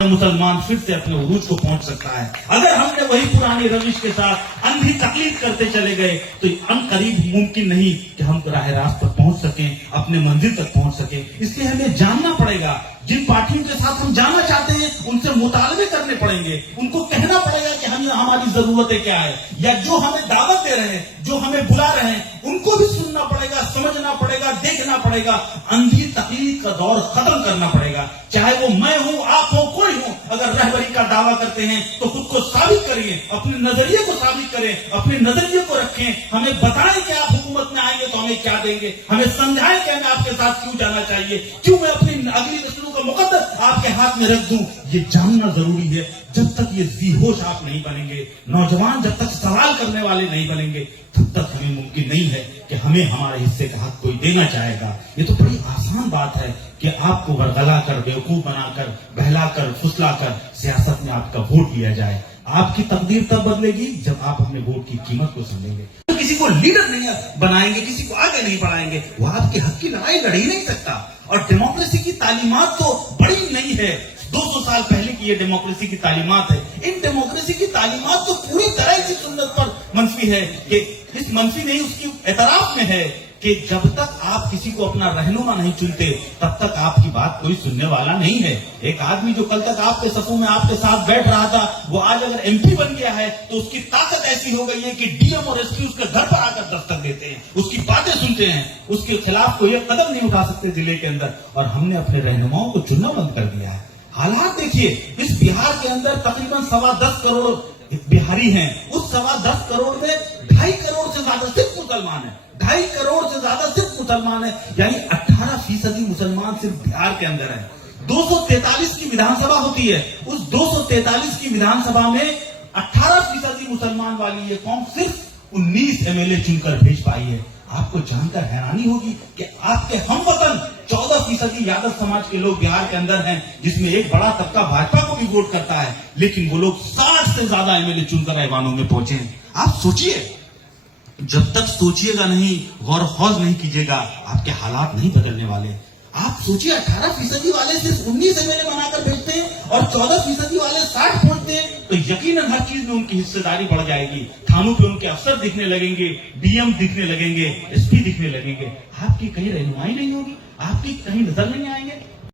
मुसलमान फिर से अपने उरूज को पहुंच सकता है। अगर हमने वही पुरानी रविश के साथ अंधी तकलीफ करते चले गए तो अनकरीब मुमकिन नहीं कि हम राह रास्त पर पहुंच सकें, अपने मंजिल तक पहुंच सकें। इसलिए हमें जानना पड़ेगा, जिन पार्टियों के साथ हम जाना चाहते हैं उनसे मुतालबे करने पड़ेंगे, उनको कहना पड़ेगा कि हमारी जरूरतें क्या है, या जो हमें दावत दे रहे हैं, जो हमें बुला रहे हैं, उनको भी सुनना पड़ेगा, समझना पड़ेगा, देखना पड़ेगा। अंधी तकलीफ का दौर खत्म करना पड़ेगा। चाहे वो मैं हूं, आप हो, कोई हो, अगर रहबरी का दावा करते हैं तो खुद को साबित करिए, अपने नजरिए को साबित करें, अपने नजरिए को रखें, हमें बताएं कि आप हुकूमत में आएंगे तो हमें क्या देंगे, हमें समझाएं कि हमें आपके साथ क्यों जाना चाहिए, क्यों मैं अपनी अगली नस्लों का मुकद्दर आपके हाथ में रख दूं। ये जानना जरूरी है। जब तक ये बेहोश आप नहीं बनेंगे, नौजवान जब तक सवाल करने वाले नहीं बनेंगे, तब तक हमें मुमकिन नहीं है कि हमें हमारे हिस्से का हक कोई देना चाहेगा। ये तो बड़ी आसान बात है कि आपको गलगला कर, बेवकूफ बनाकर, बहलाकर, फुसलाकर सियासत में आपका वोट लिया जाए। आपकी तकदीर तब बदलेगी जब आप अपने वोट की कीमत को समझेंगे। तो किसी को लीडर नहीं बनाएंगे, किसी को आगे नहीं बढ़ाएंगे, वो आपके हक की लड़ाई लड़ ही नहीं सकता। और डेमोक्रेसी की तालीमात तो बड़ी नहीं है, 200 साल पहले की ये डेमोक्रेसी की तालीमात है। इन डेमोक्रेसी की तालीमात तो पूरी तरह से सुन्नत पर मनफी है, कि इस मनफी नहीं, उसकी एतराफ में है कि जब तक आप किसी को अपना रहनुमा नहीं चुनते तब तक आपकी बात कोई सुनने वाला नहीं है। एक आदमी जो कल तक आपके सफों में आपके साथ बैठ रहा था, वो आज अगर एमपी बन गया है तो उसकी ताकत ऐसी हो गई है कि डीएम और एसपी उसके घर पर आकर दस्तक देते हैं, उसकी बातें सुनते हैं, उसके खिलाफ कोई कदम नहीं उठा सकते जिले के अंदर। और हमने अपने रहनुमाओं को चुनना बंद कर दिया है। हालात देखिए, इस बिहार के अंदर तकरीबन 10.25 करोड़ बिहारी हैं। उस 10.25 करोड़ में 2.5 करोड़ से ज्यादा सिर्फ मुसलमान है, 2.5 करोड़ से ज्यादा सिर्फ मुसलमान है, यानी 18% मुसलमान सिर्फ बिहार के अंदर है। 243 की विधानसभा होती है, उस 243 की विधानसभा में 18% मुसलमान वाली ये कौम सिर्फ 19 एमएलए चुनकर भेज पाई है। आपको जानकर हैरानी होगी कि आपके हमवतन 14% यादव समाज के लोग बिहार के अंदर हैं, जिसमें एक बड़ा तबका भाजपा को भी वोट करता है, लेकिन वो लोग 60 से ज्यादा एमएलए चुनकर ऐवानों में पहुंचे हैं। आप सोचिए, जब तक सोचिएगा नहीं, गौर खौज नहीं कीजिएगा, आपके हालात नहीं बदलने वाले। आप सोचिए, 18% वाले सिर्फ 19 एमएलए बनाकर भेजते हैं और 14% वाले 60 पहुंचते हैं, तो यकीनन हर चीज में उनकी हिस्सेदारी बढ़ जाएगी। थानों पे उनके अफसर दिखने लगेंगे, डीएम दिखने लगेंगे, एसपी दिखने लगेंगे। आपकी कहीं रहनुमाई नहीं होगी, आपकी कहीं नजर नहीं आएंगे।